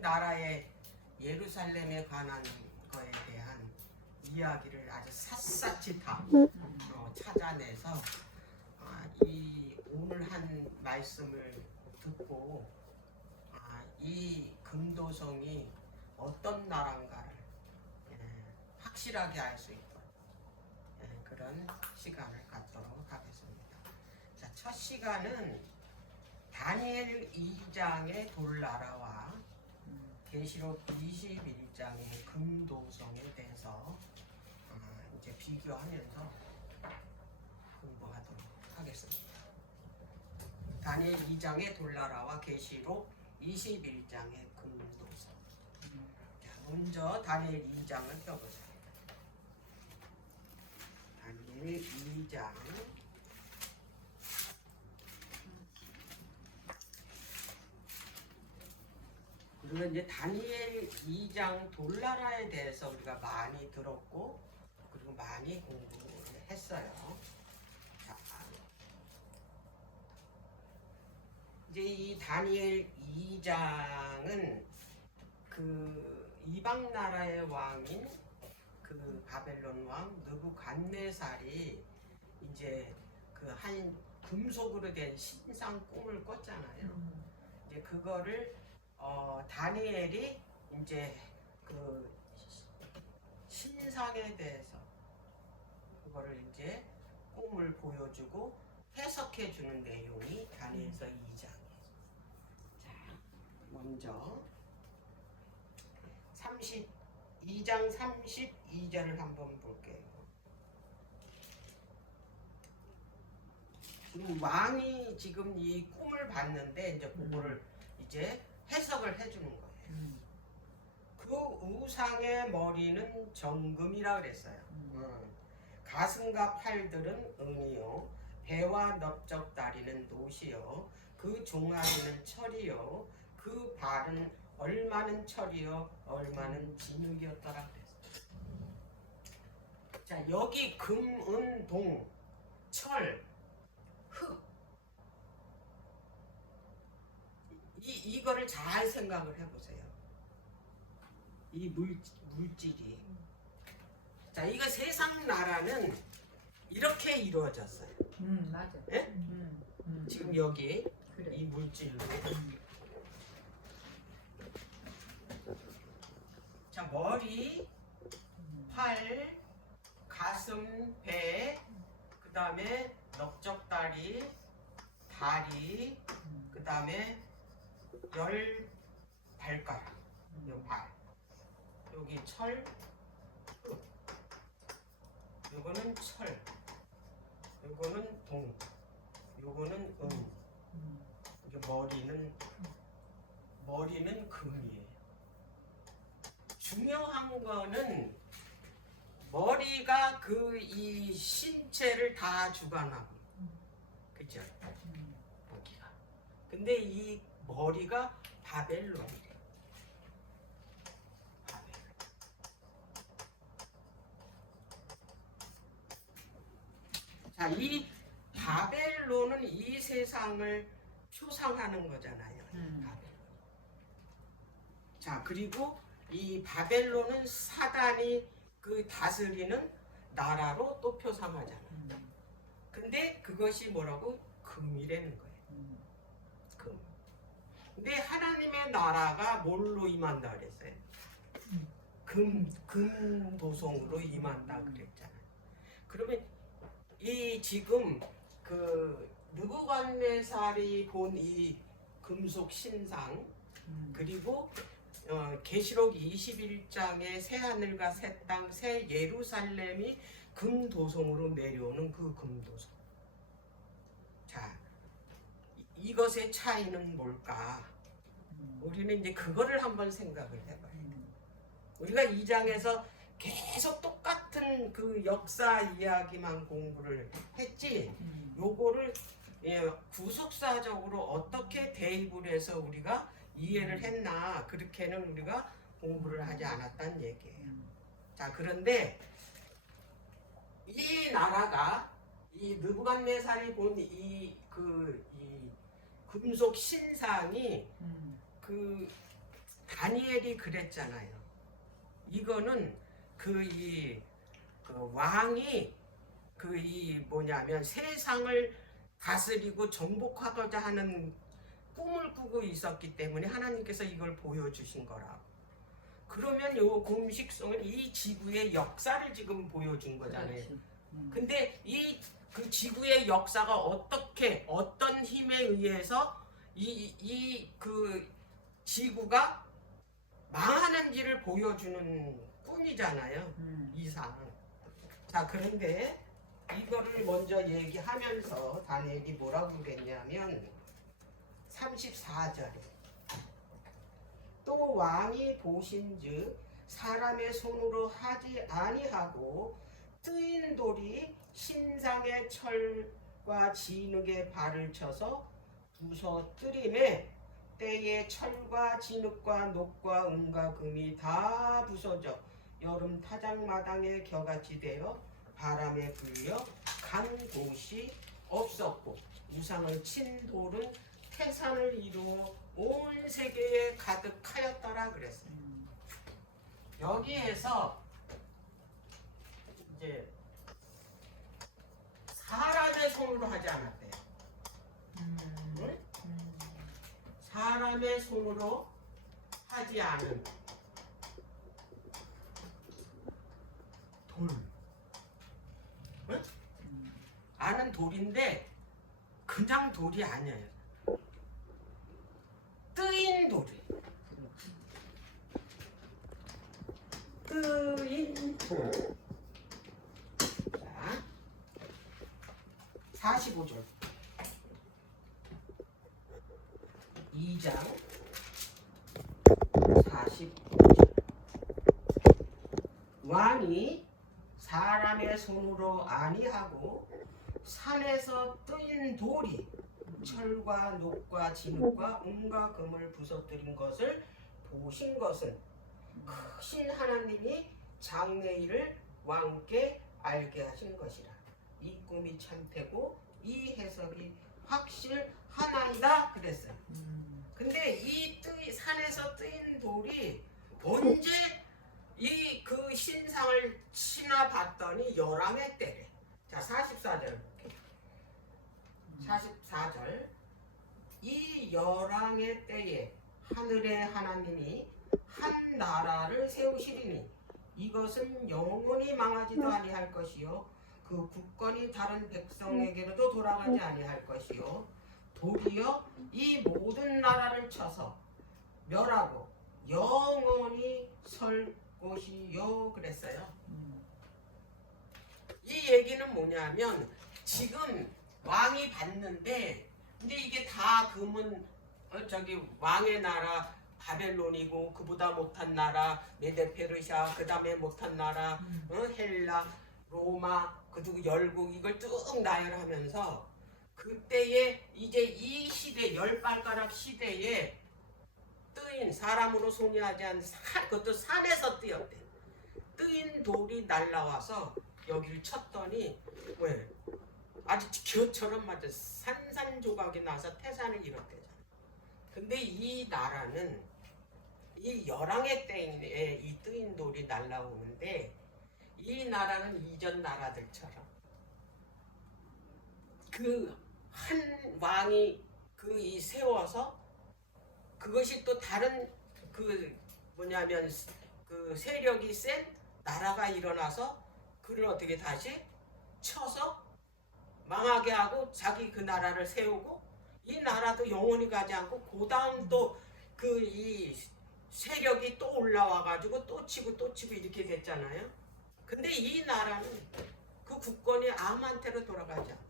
나라의 예루살렘에 관한 거에 대한 이야기를 아주 샅샅이 다 찾아내서 이 오늘 한 말씀을 듣고 이 금도성이 어떤 나라인가를 확실하게 알 수 있도록 그런 시간을 갖도록 하겠습니다. 자, 첫 시간은 다니엘 2장의 돌나라와 계시록 21장의 금도성에 대해서 이제 비교하면서 공부하도록 하겠습니다. 다니엘 2장의 돌나라와 계시록 21장의 금도성. 자, 먼저 다니엘 2장을 펴보세요. 다니엘 2장. 그리고 이제 다니엘 2장 돌나라에 대해서 우리가 많이 들었고 그리고 많이 공부했어요. 자, 이제 이 다니엘 2장은 그 이방 나라의 왕인 그 바벨론 왕 느부갓네살이 이제 그 한 금속으로 된 신상 꿈을 꿨잖아요. 이제 그거를 다니엘이 이제 그 신상에 대해서 그거를 이제 꿈을 보여주고 해석해 주는 내용이 다니엘서 2장이에요. 자, 먼저 2장 32절을 한번 볼게요. 지금 왕이 지금 이 꿈을 봤는데 이제 그거를 이제 해석을 해주는 거예요. 그 우상의 머리는 정금이라 그랬어요. 가슴과 팔들은 은이요, 배와 넓적 다리는 노시요, 그 종아리는 철이요, 그 발은 얼마는 철이요, 얼마는 진흙이었더라 그랬어요. 자, 여기 금, 은, 동, 철, 흙, 이거를 잘 생각을 해보세요. 이 물질이. 자, 이거 세상 나라는 이렇게 이루어졌어요. 맞아. 예? 지금 여기 그래. 이 물질로. 자, 머리, 팔, 가슴, 배, 그 다음에 넓적다리, 다리, 그 다음에 열 발가락, 요 발, 여기 철, 요거는 철, 요거는 동, 요거는 이게 머리는 금이에요. 중요한 거는 머리가 그 이 신체를 다 주관하고, 그죠? 여기가. 근데 이 머리가 바벨론이래요. 바벨론. 자, 이 바벨론은 이 세상을 표상하는 거잖아요. 바벨론. 자, 그리고 이 바벨론은 사단이 그 다스리는 나라로 또 표상하잖아요. 근데 그것이 뭐라고? 금이라는 거예요. 금. 근데 하나님의 나라가 뭘로 임한다 그랬어요? 금도성으로 임한다 그랬잖아요. 그러면 이 지금 그 느부갓네살이 본 이 금속 신상 그리고 계시록 21장의 새 하늘과 새 땅, 새 예루살렘이 금도성으로 내려오는 그 금도성. 자, 이것의 차이는 뭘까? 우리는 이제 그거를 한번 생각을 해봐요. 우리가 이 장에서 계속 똑같은 그 역사 이야기만 공부를 했지, 요거를 구속사적으로 어떻게 대입을 해서 우리가 이해를 했나, 그렇게는 우리가 공부를 하지 않았다는 얘기예요. 자, 그런데 이 나라가 이 느부갓네살이 본 이 금속 신상이 그 다니엘이 그랬잖아요. 이거는 왕이 뭐냐면 세상을 다스리고 정복하고자 하는 꿈을 꾸고 있었기 때문에 하나님께서 이걸 보여주신 거라고. 그러면 요 공식성은 이 지구의 역사를 지금 보여준 거잖아요. 근데 그 지구의 역사가 어떤 힘에 의해서 그 지구가 망하는지를 보여주는 꿈이잖아요. 이상. 자, 그런데 이거를 먼저 얘기하면서 다니엘이 뭐라고 그랬냐면 34절에 또 왕이 보신즉 사람의 손으로 하지 아니하고 뜨인 돌이 신상의 철과 진흙에 발을 쳐서 부서뜨림에 때에 철과 진흙과 녹과 은과 금이 다 부서져 여름 타작마당에 겨같이 되어 바람에 불려 간 곳이 없었고 우상을 친 돌은 태산을 이루어 온 세계에 가득하였더라 그랬어요. 여기에서 이제 사람의 손으로 하지 않았대요. 응? 사람의 손으로 하지 않은 돌. 응? 아는 돌인데 그냥 돌이 아니에요. 뜨인 돌이. 뜨인 돌. 자, 45절. 2장 45절. 왕이 사람의 손으로 아니하고 산에서 뜨인 돌이 철과 녹과 진흙과 은과 금을 부서뜨린 것을 보신 것은 크신 하나님이 장래일을 왕께 알게 하신 것이라. 이 꿈이 참되고 이 해석이 확실하나이다 그랬어요. 근데 이 산에서 뜨인 돌이 언제 그 신상을 치나 봤더니 열왕의 때래. 자, 44절. 44절. 이 열왕의 때에 하늘의 하나님이 한 나라를 세우시리니 이것은 영원히 망하지도 아니할 것이요 그 국권이 다른 백성에게로도 돌아가지 아니할 것이요 도리어 이 모든 나라를 쳐서 멸하고 영원히 설 곳이요 그랬어요. 이 얘기는 뭐냐면 지금 왕이 봤는데 근데 이게 다 금은 왕의 나라 바벨론이고 그보다 못한 나라 메데페르샤 그다음에 못한 나라 헬라 로마 그리고 열국 이걸 쭉 나열하면서 그때에 이제 이 시대 열발가락 시대에 뜨인 사람으로 손이하지 않은 그것도 산에서 뜨였대. 뜨인 돌이 날라와서 여기를 쳤더니 왜 아주 기어처럼 맞아 산산조각이 나서 태산을 이뤘대잖아. 근데 이 나라는 이 열왕의 때에 이 뜨인 돌이 날라오는데 이 나라는 이전 나라들처럼 그 한 왕이 이 세워서 그것이 또 다른 뭐냐면 그 세력이 센 나라가 일어나서 그를 어떻게 다시 쳐서 망하게 하고 자기 그 나라를 세우고 이 나라도 영원히 가지 않고 그 다음 또 이 세력이 또 올라와 가지고 또 치고 이렇게 됐잖아요. 근데 이 나라는 그 국권이 아무한테로 돌아가지 않아.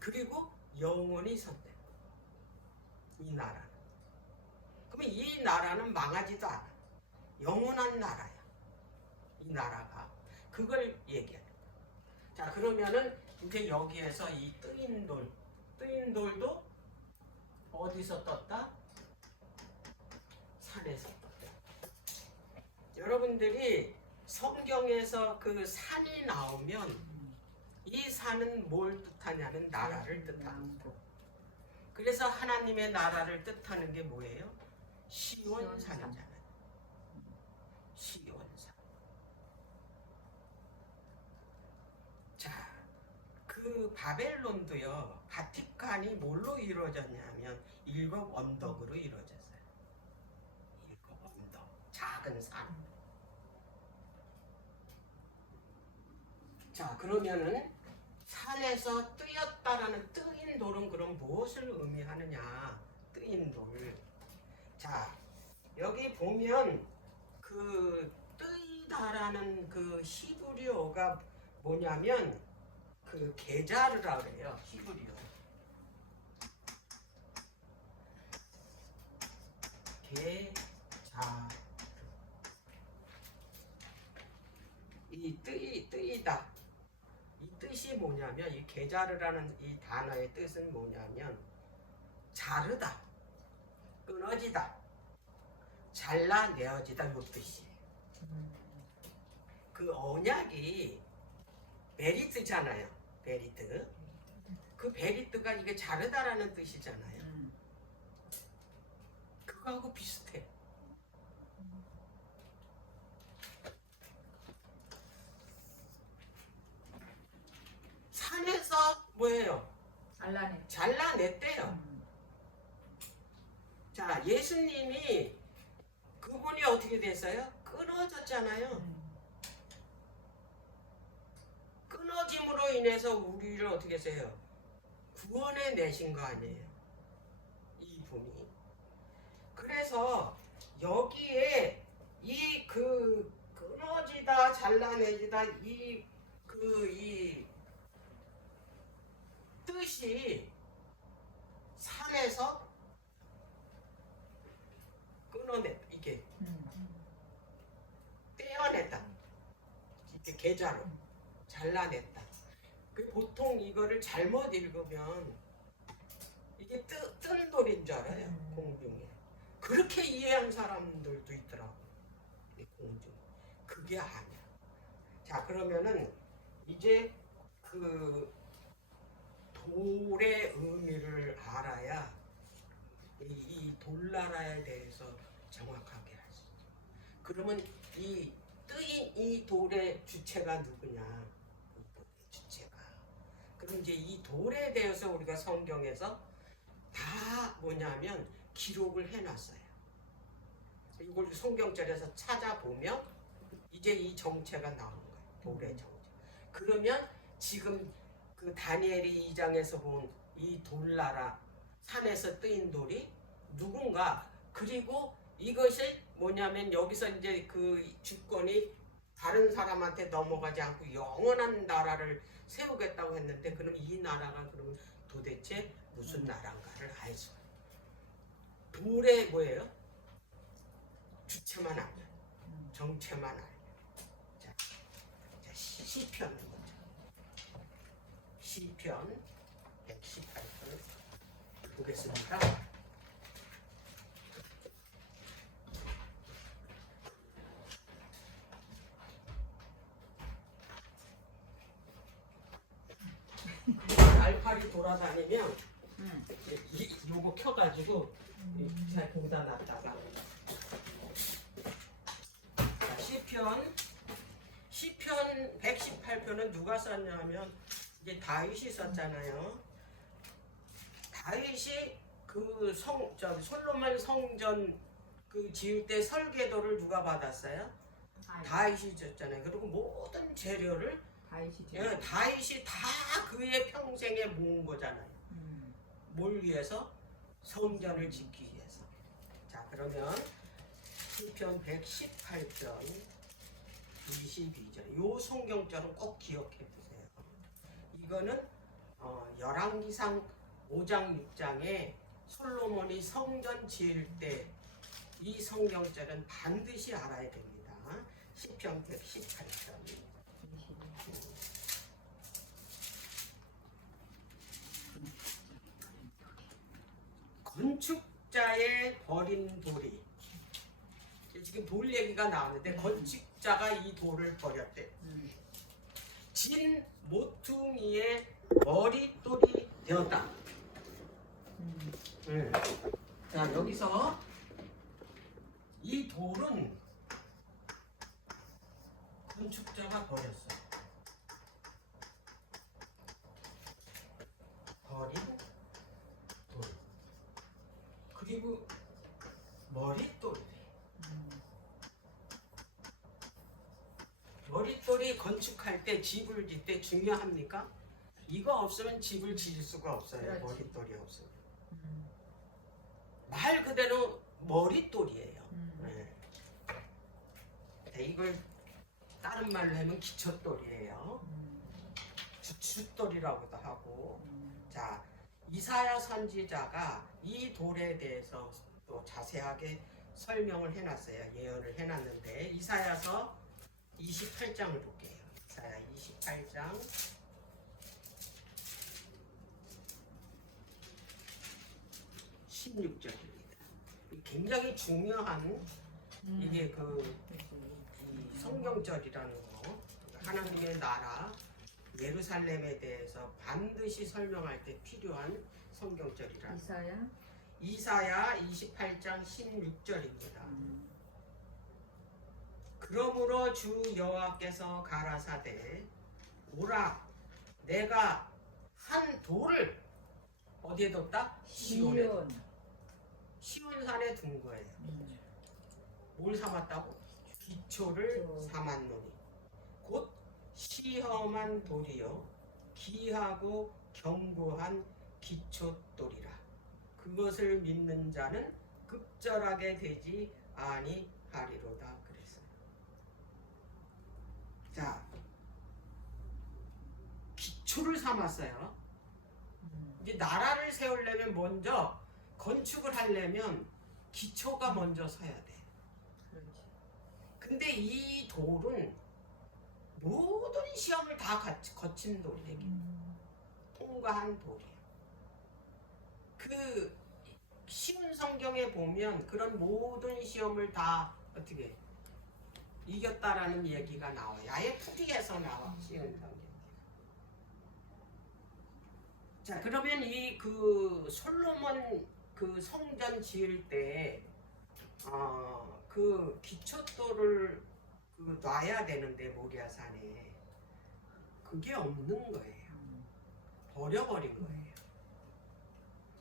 그리고 영원히 선대. 이 나라는. 그러면 이 나라는 망하지도 않아. 영원한 나라야. 이 나라가. 그걸 얘기해요. 자, 그러면은 이제 여기에서 이 뜨인 돌도 어디서 떴다? 산에서 떴다. 여러분들이 성경에서 그 산이 나오면 이 산은 뭘 뜻하냐면 나라를 뜻합니다. 그래서 하나님의 나라를 뜻하는 게 뭐예요? 시원산이잖아요. 시원산. 자, 그 바벨론도요. 바티칸이 뭘로 이루어졌냐면 7 언덕으로 이루어졌어요. 7 언덕, 작은 산. 자, 그러면은 산에서 뜨였다라는 뜨인 돌은 그럼 무엇을 의미하느냐? 뜨인 돌. 자, 여기 보면 그 뜨이다라는 그 히브리어가 뭐냐면 그 게자르라 그래요. 히브리어. 게자. 이 뜨이다. 이 뜻이 뭐냐면 이 게자르라는 이 단어의 뜻은 뭐냐면 자르다, 끊어지다, 잘라내어지다 요 뜻이에요. 그 언약이 베리트잖아요. 베리트. 그 베리트가 이게 자르다라는 뜻이잖아요. 그거하고 비슷해. 산에서 뭐예요? 잘라냈대요. 자, 예수님이 그분이 어떻게 됐어요? 끊어졌잖아요. 끊어짐으로 인해서 우리를 어떻게 했어요? 구원해 내신 거 아니에요? 이분이. 그래서 여기에 이 그 끊어지다, 잘라내지다 이 뜻이 산에서 끊어냈다. 이게 떼어냈다. 이게 계좌로 잘라냈다. 그 보통 이거를 잘못 읽으면 이게 뜬 돌인 줄 알아요. 공중에. 그렇게 이해한 사람들도 있더라고요. 공중. 그게 아니야. 자, 그러면은 이제 그 돌의 의미를 알아야 이 돌나라에 대해서 정확하게 알 수 있죠. 그러면 이 뜨인 이 돌의 주체가 누구냐? 이 돌의 주체가. 그럼 이제 이 돌에 대해서 우리가 성경에서 다 뭐냐면 기록을 해놨어요. 이걸 성경절에서 찾아보면 이제 이 정체가 나오는 거예요. 돌의 정체. 그러면 지금 그 다니엘이 2장에서 본 이 돌나라 산에서 뜨인 돌이 누군가, 그리고 이것이 뭐냐면 여기서 이제 그 주권이 다른 사람한테 넘어가지 않고 영원한 나라를 세우겠다고 했는데, 그럼 이 나라가 그러면 도대체 무슨 나라인가를 알 수 있어요. 돌의 뭐예요? 주체만 알면, 정체만 알면. 자, 시편 보자. 시편 118편 보겠습니다. 알파리 돌아다니면 요거 켜가지고 잘 거기다 놨다가 시편 118편은 누가 썼냐면 이제 다윗이 썼잖아요. 다윗이 그 솔로몬 성전 그 지을 때 설계도를 누가 받았어요? 다윗이 줬잖아요. 그리고 모든 재료를 다윗이 다 그의 평생에 모은 거잖아요. 뭘 위해서? 성전을 짓기 위해서. 자, 그러면 시편 118편 22절 요 성경절은 꼭 기억해 보세요. 이거는 열왕기상 5장 6장에 솔로몬이 성전 지을 때 이 성경절은 반드시 알아야 됩니다. 시편 118편. 건축자의 버린 돌이, 지금 돌 얘기가 나오는데 건축자가 이 돌을 버렸대. 진 모퉁이의 머릿돌이 되었다. 자, 여기서 이 돌은 건축자가 버렸어. 버린 돌. 그리고 머릿돌이래. 머릿돌이 건축할 때 집을 짓 때 중요합니까? 이거 없으면 집을 지을 수가 없어요. 그렇지. 머릿돌이 없으면. 말 그대로 머릿돌이에요. 네. 네, 이걸 다른 말로 하면 기초돌이에요. 주춧돌이라고도 하고. 자, 이사야 선지자가 이 돌에 대해서 또 자세하게 설명을 해놨어요. 예언을 해놨는데 이사야서 28장을 볼게요. 이사야 28장 16절입니다. 굉장히 중요한 이게 이 성경절이라는 거, 하나님의 나라 예루살렘에 대해서 반드시 설명할 때 필요한 성경절이라. 이사야 28장 16절입니다. 그러므로 주 여호와께서 가라사대 오라 내가 한 돌을 어디에 뒀다? 시온에. 시온산에 둔 거예요. 뭘 삼았다고? 기초를 삼았노니 곧 시험한 돌이요 기하고 견고한 기초돌이라. 그것을 믿는 자는 급절하게 되지 아니하리로다 그랬어요. 자, 기초를 삼았어요. 이제 나라를 세우려면 먼저 건축을 하려면 기초가 먼저 서야 돼. 근데 이 돌은 모든 시험을 다 거친 돌이에요. 통과한 돌이에요. 그 쉬운 성경에 보면 그런 모든 시험을 다 어떻게 이겼다라는 얘기가 나와요. 아예 풀이해서 나와 쉬운 성경. 자, 그러면 이 그 솔로몬 그 성전 지을 때 그 기초돌을 놔야 되는데 모리아산에 그게 없는 거예요. 버려버린 거예요.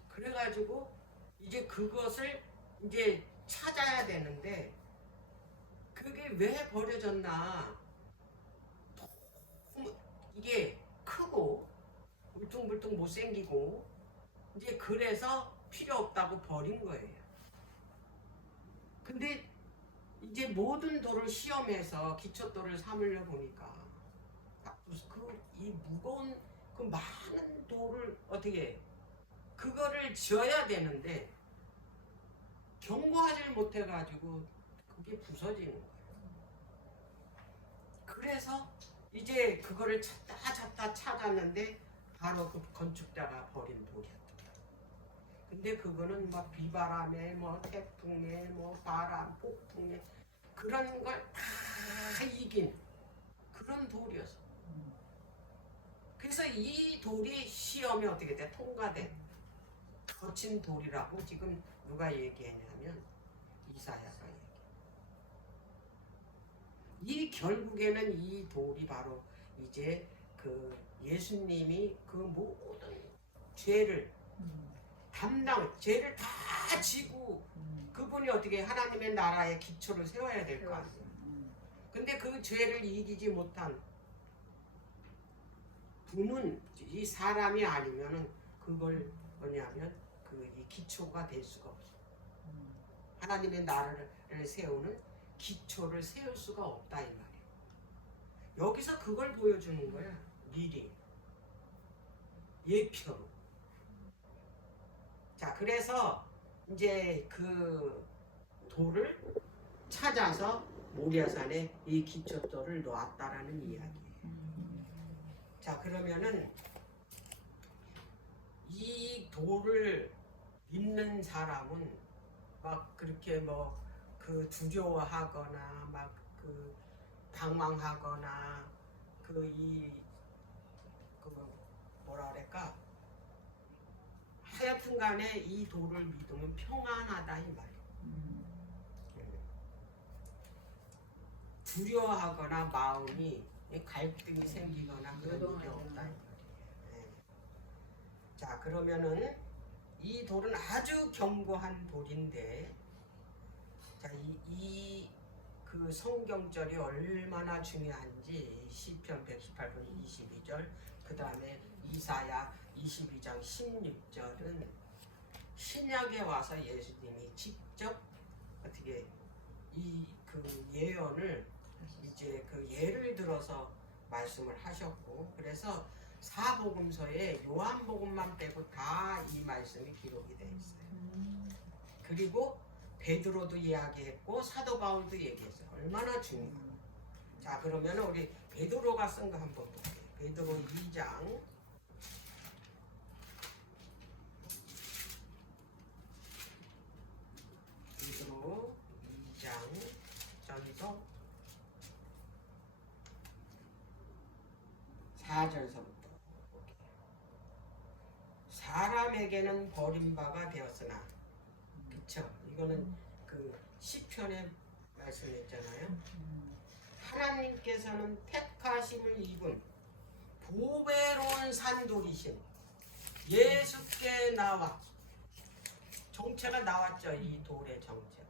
그래가지고 이제 그것을 이제 찾아야 되는데 그게 왜 버려졌나? 너무 이게 크고 울퉁불퉁 못생기고 이제 그래서 필요 없다고 버린 거예요. 근데 이제 모든 돌을 시험해서 기초돌을 삼으려 보니까 이 무거운 그 많은 돌을 어떻게 그거를 지어야 되는데 견고하지를 못해가지고 그게 부서지는 거예요. 그래서 이제 그거를 찾다 찾았는데 바로 그 건축자가 버린 돌이었다. 근데 그거는 뭐 비바람에 뭐 태풍에 뭐 바람 폭풍에 그런 걸 다 이긴 그런 돌이었어. 그래서 이 돌이 시험에 어떻게 돼? 통과된 거친 돌이라고 지금 누가 얘기했냐면 이사야가 얘기해. 이 결국에는 이 돌이 바로 이제 그 예수님이 그 모든 죄를 죄를 다 지고 그분이 어떻게 하나님의 나라의 기초를 세워야 될 거 아니에요. 근데 그 죄를 이기지 못한 분은 이 사람이 아니면은 그걸 뭐냐면 이 기초가 될 수가 없어. 하나님의 나라를 세우는 기초를 세울 수가 없다 이 말이에요. 여기서 그걸 보여주는 거야. 미리 예표로. 자, 그래서 이제 그 돌을 찾아서 모리아산에 이 기초돌을 놓았다라는 이야기예요. 자, 그러면은 이 돌을 믿는 사람은 막 그렇게 뭐 그 두려워하거나 막 그 방황하거나 뭐라 그럴까? 하여튼 간에 이 돌을 믿으면 평안하다 이 말이에요. 두려워하거나 마음이 갈등이 생기거나 그런 일이 없다. 예. 자, 그러면은 이 돌은 아주 견고한 돌인데, 자, 그 성경절이 얼마나 중요한지 시편 118편 22절, 그 다음에 이사야 22장 16절은 신약에 와서 예수님이 직접 어떻게 그 예언을 이제 그 예를 들어서 말씀을 하셨고, 그래서 사복음서에 요한복음만 빼고 다 이 말씀이 기록이 되어 있어요. 그리고 베드로도 이야기했고 사도 바울도 얘기했어요. 얼마나 중요해요. 자, 그러면 우리 베드로가 쓴 거 한번 볼게요. 베드로 2장. 베드로 2장 저기서 4절서부터. 사람에게는 버림바가 되었으나, 그쵸? 이거는 그 시편에 말씀했잖아요. 하나님께서는 택하심을 입은 보배로운 산돌이신 예수께 나와, 정체가 나왔죠. 이 돌의 정체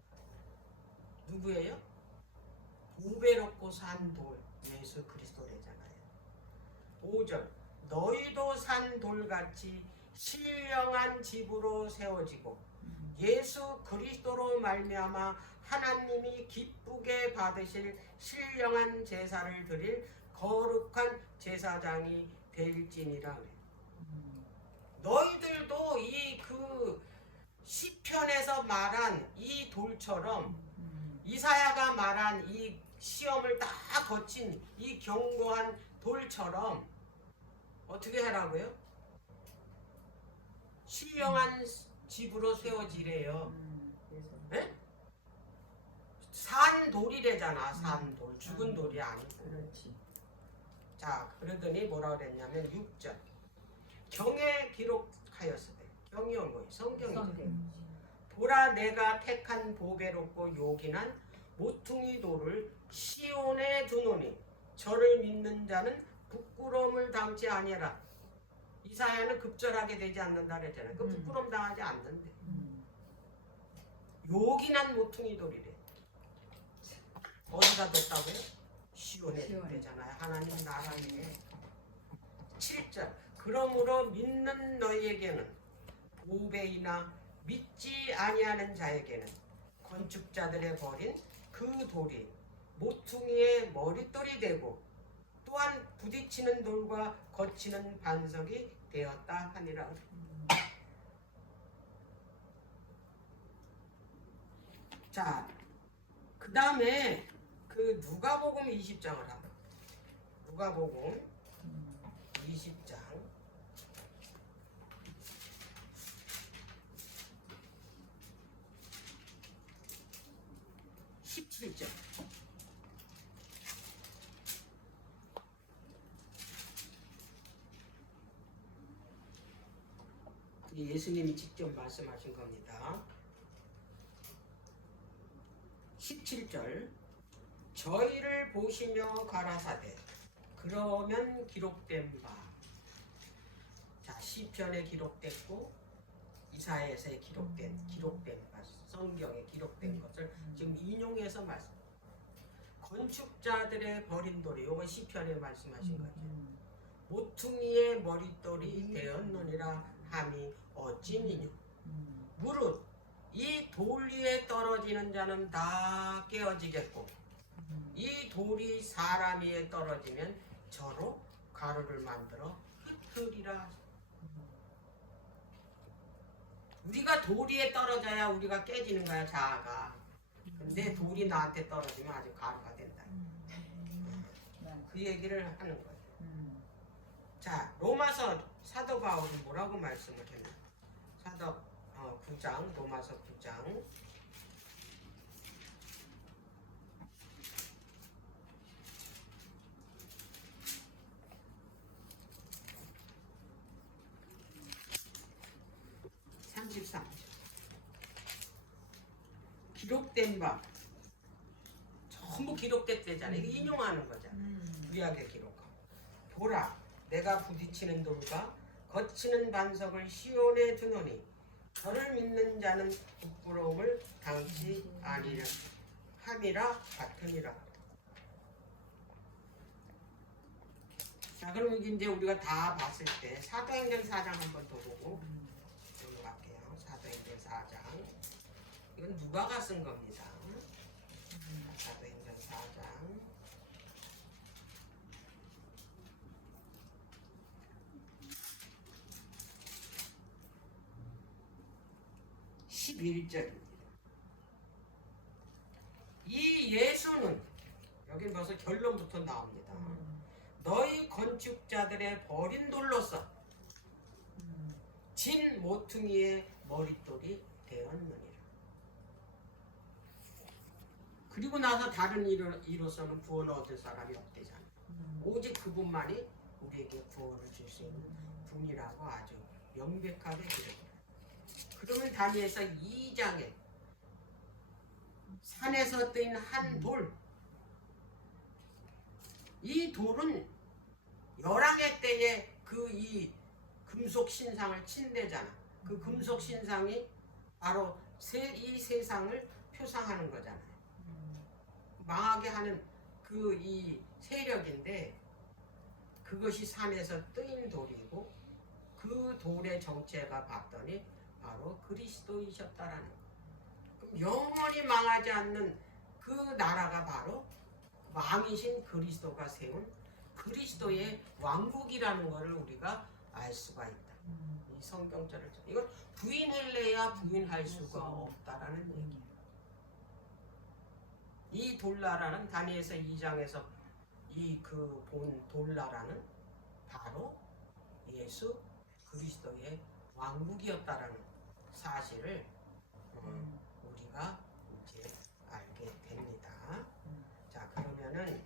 누구예요? 보배롭고 산 돌 예수 그리스도래잖아요. 5절, 너희도 산 돌같이 신령한 집으로 세워지고 예수 그리스도로 말미암아 하나님이 기쁘게 받으실 신령한 제사를 드릴 거룩한 제사장이 될지니라. 너희들도 이 그 시편에서 말한 이 돌처럼, 이사야가 말한 이 시험을 다 거친 이 견고한 돌처럼 어떻게 하라고요? 신령한 집으로 세워지래요. 네? 산돌이래잖아. 산돌. 죽은 돌이 아니고. 그렇지. 자, 그러더니 뭐라 그랬냐면 6절, 경에 기록하였으되, 경이 뭐예요? 성경이죠. 보라, 내가 택한 보배롭고 요긴한 모퉁이 돌을 시온에 두노니 저를 믿는 자는 부끄러움을 당치 아니하라. 이사야는 급절하게 되지 않는다 그랬잖아요. 그 부끄러움 당하지 않는데. 요긴한 모퉁이 돌이래. 어디다 뒀다고요? 시온에 뒀대잖아요. 하나님 나라에. 7절, 그러므로 믿는 너희에게는 보배이나 믿지 아니하는 자에게는 건축자들의 버린 그 돌이 모퉁이의 머릿돌이 되고 또한 부딪히는 돌과 거치는 반석이 되었다 하니라. 자, 그 다음에 그 누가복음 20장을 하고, 누가복음 20장 17절. 예수님이 직접 말씀하신 겁니다. 17절, 저희를 보시며 가라사대 그러면 기록된 바. 자, 시편에 기록됐고 이사야서에 기록된 바, 성경에 기록된 것을 지금 인용해서 말씀. 건축자들의 버린 돌이, 요건 시편에 말씀하신 거죠. 모퉁이의 머릿돌이 되었느니라 함이 어찌니뇨. 무릇 이 돌 위에 떨어지는 자는 다 깨어지겠고 이 돌이 사람 위에 떨어지면 저로 가루를 만들어 흩으리라. 우리가 돌 위에 떨어져야 우리가 깨지는 거야, 자아가. 근데 돌이 나한테 떨어지면 아주 가루가 된다. 그 얘기를 하는 거예요. 자, 로마서 사도 바울은 뭐라고 말씀을 했나? 사도 9장, 로마서 9장 33절. 기록된 바, 전부 기록됐대잖아요. 이거 인용하는 거잖아요. 구약의 기록하고. 보라, 내가 부딪히는 돌과 거치는 반석을 시온에 두노니 저를 믿는 자는 부끄러움을 당치 아니라 함이라 같으니라. 자, 그럼 이제 우리가 다 봤을 때 사도행전 4장 한번 더 보고 넘어갈게요. 사도행전 4장. 이건 누가가 쓴 겁니다. 사도행전 4장. 11절입니다. 이 예수는 여기 벌써 결론부터 나옵니다. 너희 건축자들의 버린 돌로서 진 모퉁이의 머릿돌이 되었느니라. 그리고 나서 다른 이로서는 구원을 얻을 사람이 없대잖아. 오직 그분만이 우리에게 구원을 줄 수 있는 분이라고 아주 명백하게 기록해요. 그러면 다니엘서 2장에 산에서 뜨인 한 돌, 이 돌은 열왕의 때에 그 이 금속 신상을 친대잖아. 그 금속 신상이 바로 이 세상을 표상하는 거잖아요. 망하게 하는 그 이 세력인데, 그것이 산에서 뜨인 돌이고 그 돌의 정체가 봤더니 바로 그리스도이셨다라는 거. 그럼 영원히 망하지 않는 그 나라가 바로 왕이신 그리스도가 세운 그리스도의 왕국이라는 것을 우리가 알 수가 있다. 이 성경절을 이건 부인할래야 부인할 수가 없다라는 얘기예요. 이 돌나라는 다니엘서 2장에서 이 그 본 돌나라는 바로 예수 그리스도의 왕국이었다라는 사실을 우리가 이제 알게 됩니다. 자, 그러면은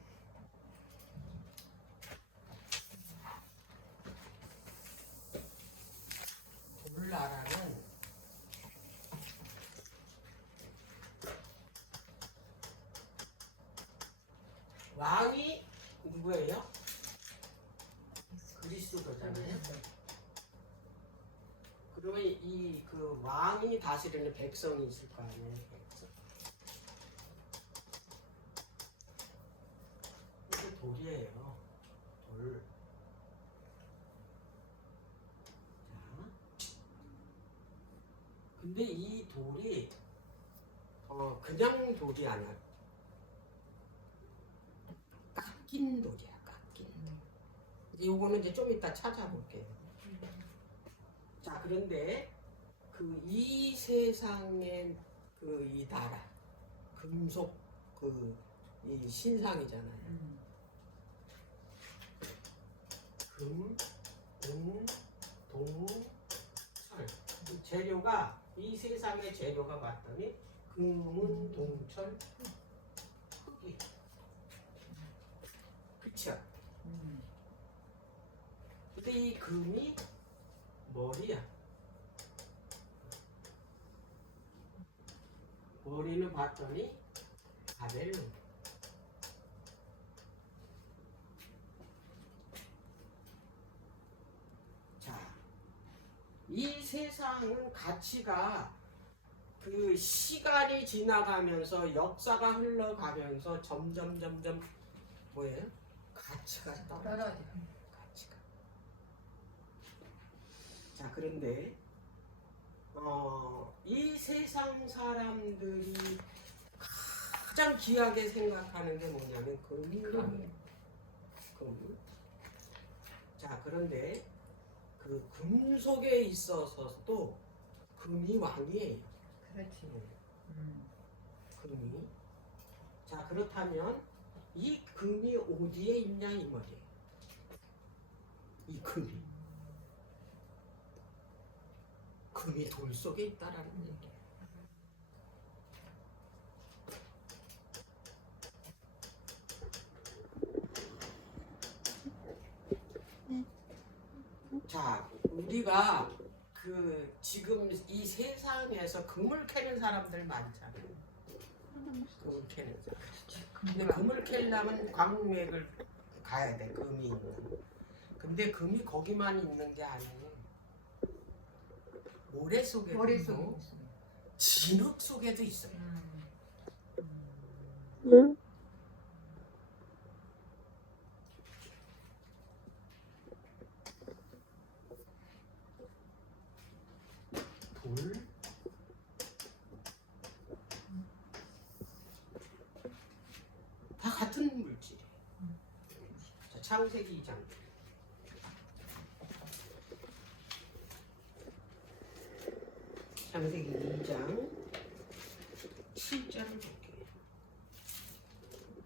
돌나라는 왕이 누구예요? 그리스도잖아요. 그러면 이 그 왕이 다스리는 백성이 있을 거 아니에요. 백성. 이게 돌이에요. 돌. 자. 근데 이 돌이 그냥 돌이 아니야. 깎인 돌이야. 깎인. 이거는 이제 좀 이따 찾아볼게요. 자, 그런데 그 이 세상의 그 이 나라 금속 그 이 신상이잖아요. 금, 은, 동, 철. 이 재료가 이 세상의 재료가 봤더니 금은 동철, 흙이. 그쵸? 근데 이 금이 머리야. 머리는 봤더니 바벨론. 자, 이 세상은 가치가 그 시간이 지나가면서 역사가 흘러가면서 점점 뭐예요? 가치가 떨어져. 가치가. 자, 그런데 이 세상 사람들이 가장 귀하게 생각하는 게 뭐냐면 금이라는 금. 자, 그런데 그 금속에 있어서도 금이 왕이에요. 그렇지. 금이. 자, 그렇다면 이 금이 어디에 있냐 이 말이에요. 이 금이. 금이 돌 속에 있다라는 얘기예요. 자, 우리가 그 지금 이 세상에서 금을 캐는 사람들 많잖아요. 금을 캐는 사람. 근데 금을 캐려면 광맥을 가야 돼. 금이 있는. 근데 금이 거기만 있는 게 아니에요. 모래 속에도 있고 진흙 속에도 있어요. 돌, 다 같은 물질. 자, 창세기 2장. 창세기 2장 7절을 볼게요.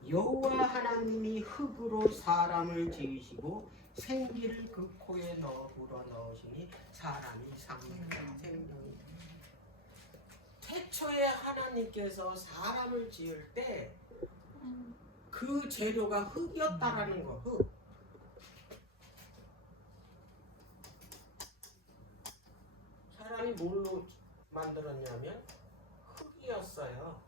여호와 하나님이 흙으로 사람을 지으시고 생기를 그 코에 불어 넣으시니 사람이 생명이 되니. 태초에 하나님께서 사람을 지을 때 그 재료가 흙이었다라는 거. 흙. 사람이 뭘로 만들었냐면 흙이었어요.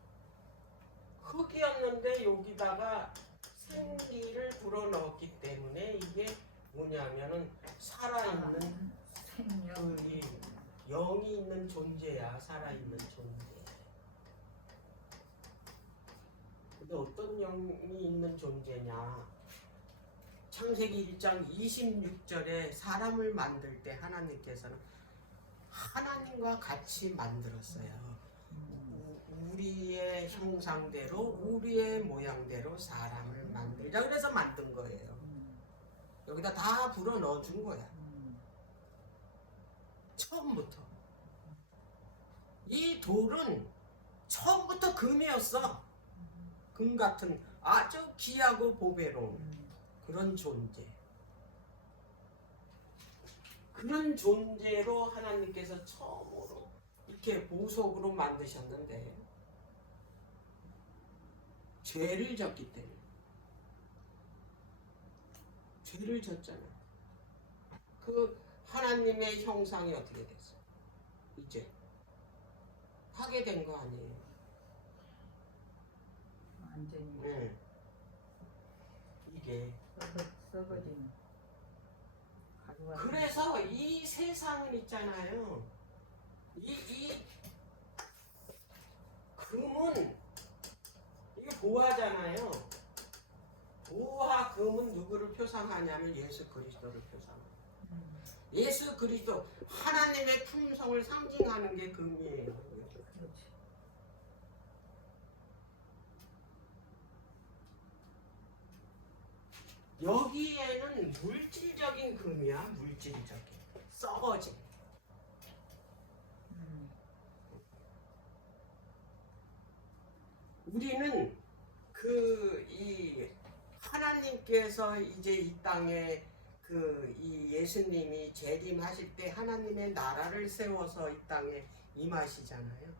흙이었는데 여기다가 생기를 불어넣었기 때문에 이게 뭐냐면은 살아있는 그 영이 있는 존재야. 살아있는 존재. 근데 어떤 영이 있는 존재냐? 창세기 1장 26절에 사람을 만들 때 하나님께서는 하나님과 같이 만들었어요. 우리의 형상대로 우리의 모양대로 사람을 만들자 그래서 만든 거예요. 여기다 다 불어 넣어준 거야. 처음부터. 이 돌은 처음부터 금이었어. 금 같은 아주 귀하고 보배로운 그런 존재. 그런 존재로 하나님께서 처음으로 이렇게 보석으로 만드셨는데 죄를 졌기 때문에. 죄를 졌잖아. 그 하나님의 형상이 어떻게 됐어? 이제 파괴된 거 아니에요? 완전히. 네. 이게 썩어진. 그래서 이 세상은 있잖아요. 이 금은 이게 보화잖아요. 보화 금은 누구를 표상하냐면 예수 그리스도를 표상해요. 예수 그리스도 하나님의 품성을 상징하는 게 금이에요. 여기에는 물질적인 금이야. 물질적인 썩어진. 우리는 이 하나님께서 이제 이 땅에 이 예수님이 재림하실 때 하나님의 나라를 세워서 이 땅에 임하시잖아요.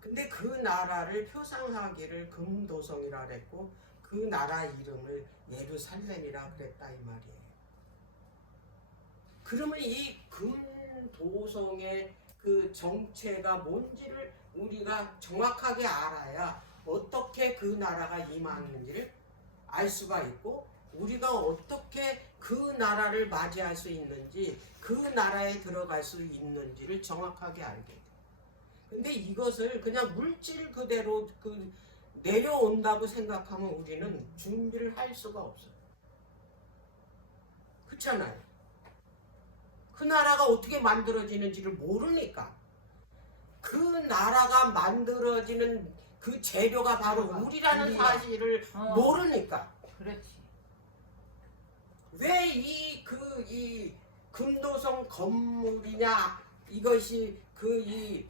근데 그 나라를 표상하기를 금도성이라 그랬고 그 나라 이름을 예루살렘이라 그랬다 이 말이에요. 그러면 이 금도성의 그 정체가 뭔지를 우리가 정확하게 알아야 어떻게 그 나라가 임하는지를 알 수가 있고 우리가 어떻게 그 나라를 맞이할 수 있는지 그 나라에 들어갈 수 있는지를 정확하게 알게 돼. 근데 이것을 그냥 물질 그대로 내려온다고 생각하면 우리는 준비를 할 수가 없어요. 그렇잖아요. 그 나라가 어떻게 만들어지는지를 모르니까 그 나라가 만들어지는 그 재료가 바로 우리라는 사실을 모르니까. 그렇지. 왜 이 금도성 건물이냐 이것이 이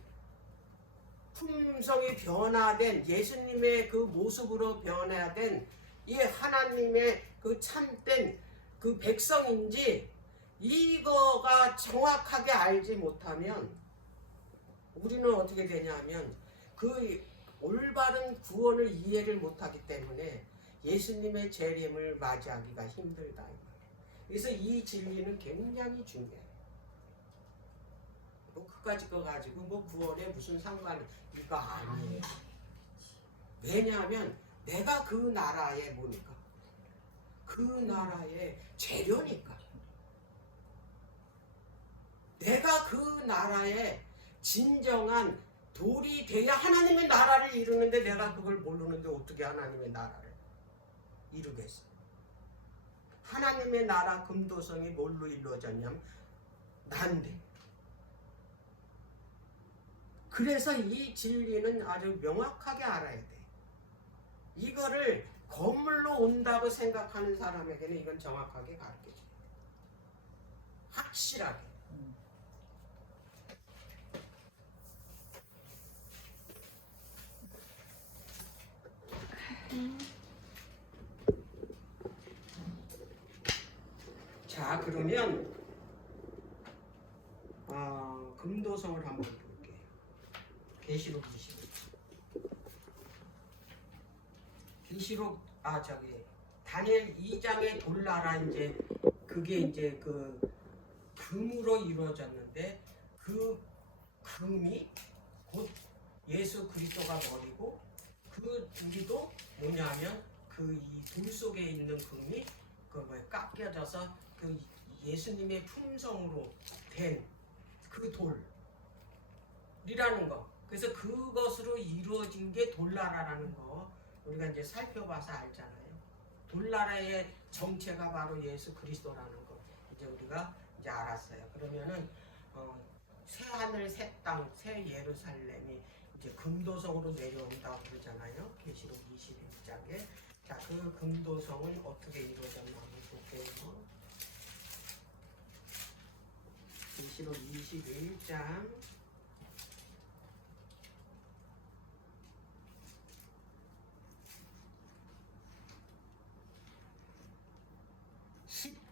품성이 변화된 예수님의 그 모습으로 변화된 이 하나님의 그 참된 그 백성인지 이거가 정확하게 알지 못하면 우리는 어떻게 되냐면 그 올바른 구원을 이해를 못하기 때문에 예수님의 재림을 맞이하기가 힘들다. 그래서 이 진리는 굉장히 중요해요. 뭐 그까짓 거 가지고 뭐 구원에 무슨 상관 이거 아니에요. 왜냐하면 내가 그 나라의 뭐니까 그 나라의 재료니까 내가 그 나라의 진정한 돌이 돼야 하나님의 나라를 이루는데 내가 그걸 모르는데 어떻게 하나님의 나라를 이루겠어? 하나님의 나라 금도성이 뭘로 이루어졌냐면 난데. 그래서 이 진리는 아주 명확하게 알아야 돼. 이거를 건물로 온다고 생각하는 사람에게는 이건 정확하게 가르쳐줘야 돼. 확실하게. 자, 그러면 금도성을 한번 볼게요. 계시록 20. 계시록 다니엘 2장의 돌나라 이제 그게 이제 그 금으로 이루어졌는데 그 금이 곧 예수 그리스도가 머리고 그 둘이도 뭐냐면 그 이 돌 속에 있는 금이 그 깎여져서 그 예수님의 품성으로 된 그 돌이라는 거. 그래서 그것으로 이루어진 게 돌나라라는 거 우리가 이제 살펴봐서 알잖아요. 돌나라의 정체가 바로 예수 그리스도라는 거 이제 우리가 이제 알았어요. 그러면은 새 하늘 새 땅 새 예루살렘이 이제 금도성으로 내려온다고 그러잖아요. 계시록 21장에. 자, 그 금도성은 어떻게 이루어졌나 한번 볼게요. 계시록 21장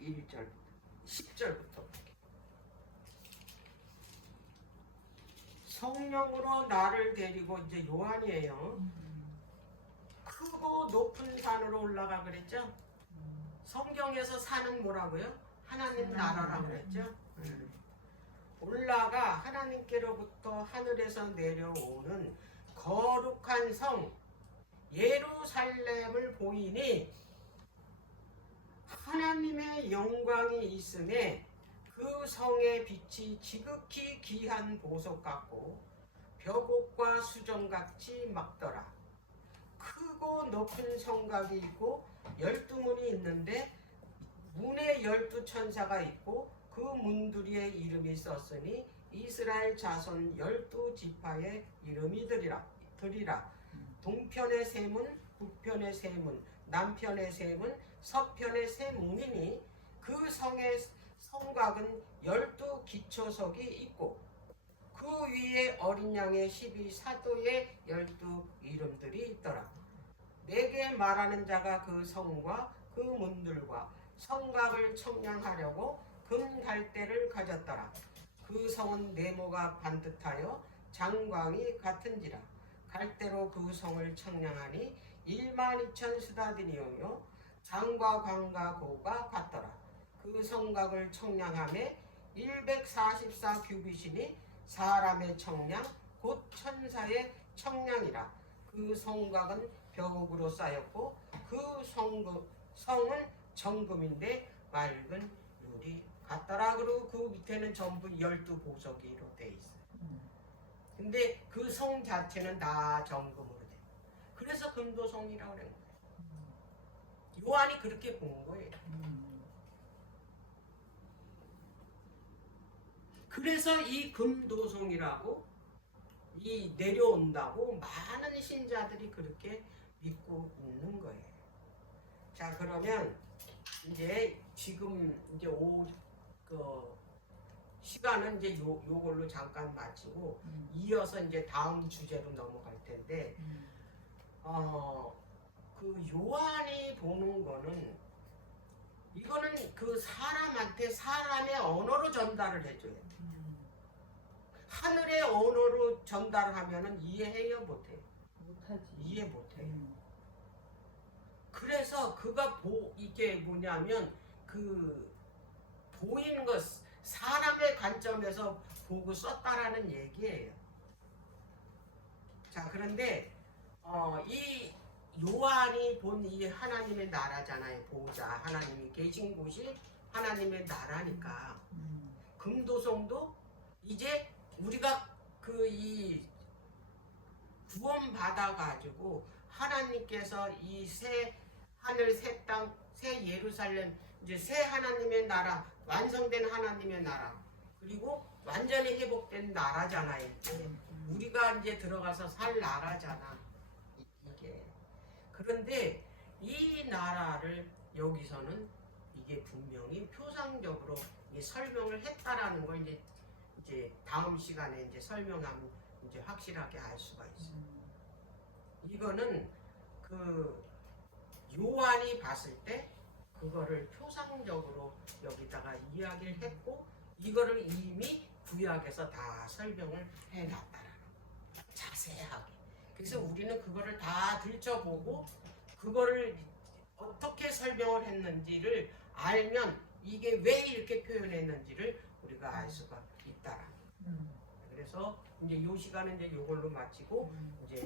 11절 10절부터 성령으로 나를 데리고 이제 요한이에요. 크고 높은 산으로 올라가 그랬죠. 성경에서 산은 뭐라고요? 하나님 나라라고 그랬죠. 올라가 하나님께로부터 하늘에서 내려오는 거룩한 성 예루살렘을 보이니 하나님의 영광이 있음에 그 성의 빛이 지극히 귀한 보석 같고 벽옥과 수정같이 막더라. 크고 높은 성곽이 있고 12문이 있는데 문에 12천사가 있고 그 문두리에 이름이 썼으니 이스라엘 자손 12지파의 이름이 들이라. 동편의 세 문, 북편의 세 문, 남편의 세 문, 서편의 세 문이니 그 성의 성곽은 12기초석이 있고 그 위에 어린 양의 12사도의 12 이름들이 있더라. 내게 말하는 자가 그 성과 그 문들과 성곽을 청량하려고 금 갈대를 가졌더라. 그 성은 네모가 반듯하여 장광이 같은지라. 갈대로 그 성을 청량하니 12,000 스다디니오요 장과 광과 고가 같더라. 그 성곽을 청량함에 144 규빗이니 사람의 청량 곧 천사의 청량이라. 그 성곽은 벽옥으로 쌓였고 그 성은 정금인데 맑은 유리 같더라. 그리고 그 밑에는 전부 12보석이로 돼 있어요. 근데 그 성 자체는 다 정금으로 돼. 그래서 금도성이라고 그래요. 요한이 그렇게 본 거예요. 그래서 이 금도성이라고 이 내려온다고 많은 신자들이 그렇게 믿고 있는 거예요. 자, 그러면 이제 지금 이제 시간은 이제 요걸로 잠깐 마치고 이어서 이제 다음 주제로 넘어갈 텐데 그 요한이 보는 거는 이거는 그 사람한테 사람의 언어로 전달을 해줘야 돼. 하늘의 언어로 전달을 하면은 이해해요, 못해요? 못하지. 이해 못해요. 그래서 그가 이게 뭐냐면 그 보이는 것 사람의 관점에서 보고 썼다라는 얘기예요. 자, 그런데 이 요한이 본 이 하나님의 나라잖아요. 보호자 하나님이 계신 곳이 하나님의 나라니까 금도성도 이제 우리가 그 이 구원 받아 가지고 하나님께서 이 새 하늘 새 땅 새 예루살렘 이제 새 하나님의 나라 완성된 하나님의 나라 그리고 완전히 회복된 나라잖아요. 이제. 우리가 이제 들어가서 살 나라잖아. 이게 그런데 이 나라를 여기서는 이게 분명히 표상적으로 이 설명을 했다라는 걸 이제 다음 시간에 이제 설명하면 이제 확실하게 알 수가 있어요. 이거는 그 요한이 봤을 때 그거를 표상적으로 여기다가 이야기를 했고 이거를 이미 구약에서 다 설명을 해놨다라는 거예요. 자세하게. 그래서 우리는 그거를 다 들춰보고 그거를 어떻게 설명을 했는지를 알면 이게 왜 이렇게 표현했는지를 우리가 알 수가 있다라는 거예요. 그래서 이제 요 시간은 이제 요걸로 마치고 이제